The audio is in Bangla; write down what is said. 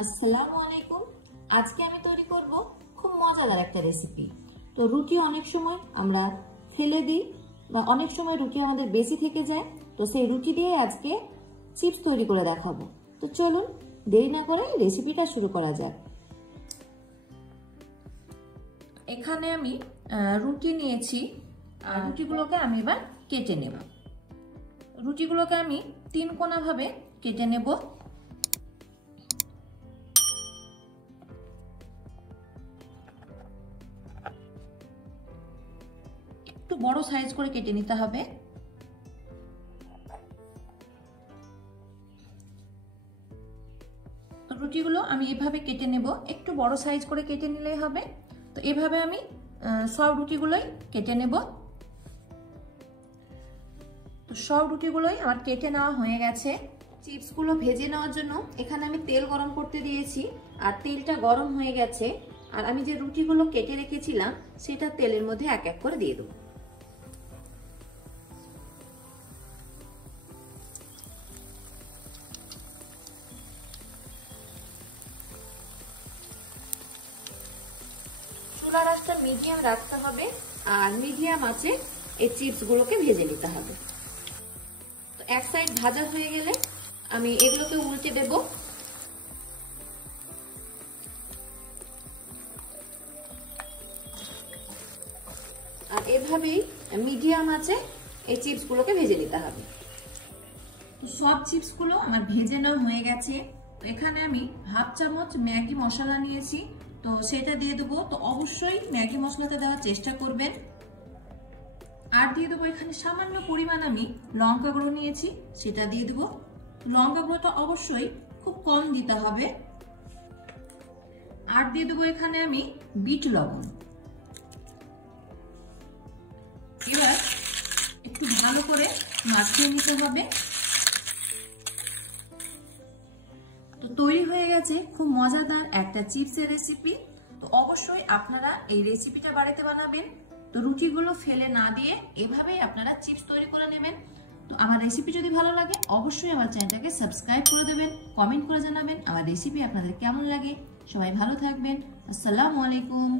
আসসালামু আলাইকুম। আজকে আমি তৈরি করব খুব মজাদার একটা রেসিপি। তো রুটি অনেক সময় আমরা ফেলে দিই বা অনেক সময় রুটি আমাদের বেশি থেকে যায়। তো সেই রুটি দিয়ে আজকে চিপস তৈরি করে দেখাবো। তো চলুন দেরি না করে রেসিপিটা শুরু করা যাক। এখানে আমি রুটি নিয়েছি আর রুটিগুলোকে আমি এবার কেটে নেব। রুটিগুলোকে আমি 3 কোনা ভাবে কেটে নেব। একটু বড় সাইজ করে কেটে নিতে হবে। তো রুটিগুলো আমি এভাবে কেটে নেব, একটু বড় সাইজ করে কেটে নিলেই হবে। তো এভাবে আমি সব রুটিগুলোই কেটে নেব। তো সব রুটিগুলোই আমার কেটে নেওয়া হয়ে গেছে। চিপসগুলো ভেজে নেওয়ার জন্য এখানে আমি তেল গরম করতে দিয়েছি আর তেলটা গরম হয়ে গেছে। আর আমি যে রুটিগুলো কেটে রেখেছিলাম সেটা তেলের মধ্যে এক এক করে দিয়ে দেবো। চুলার আঁচটা মিডিয়াম রাখতে হবে আর মিডিয়াম আঁচে এই চিপসগুলোকে ভেজে নিতে হবে। তো এক সাইড ভাজা হয়ে গেলে আমি এগুলোকে উল্টে দেব। আর এভাবেই মিডিয়াম আঁচে এই চিপসগুলোকে ভেজে নিতে হবে। সব চিপসগুলো আমার ভেজে নেওয়া হয়ে গেছে। তো এখানে আমি হাফ চামচ ম্যাগি মশলা নিয়েছি, তো সেটা দিয়ে দেবো। তো অবশ্যই ম্যাগি মশলাটা দেওয়ার চেষ্টা করবেন। আর দিয়ে দেবো এখানে সামান্য পরিমাণ আমি লঙ্কা গুঁড়ো নিয়েছি, সেটা দিয়ে দেবো। লঙ্কা গুঁড়োটা অবশ্যই খুব কম দিতে হবে। আর দিয়ে দেবো এখানে আমি বিট লবণ। এবার একটু ভালো করে মাখিয়ে নিতে হবে। তো তৈরি হয়ে গেছে খুব মজাদার একটা চিপসের রেসিপি। তো অবশ্যই আপনারা এই রেসিপিটা বাড়িতে বানাবেন। তো রুটিগুলো ফেলে না দিয়ে এভাবেই আপনারা চিপস তৈরি করে নেবেন। তো আমার রেসিপি যদি ভালো লাগে অবশ্যই আমার চ্যানেলটাকে সাবস্ক্রাইব করে দেবেন, কমেন্ট করে জানাবেন আমার রেসিপি আপনাদের কেমন লাগে। সবাই ভালো থাকবেন। আসসালামু আলাইকুম।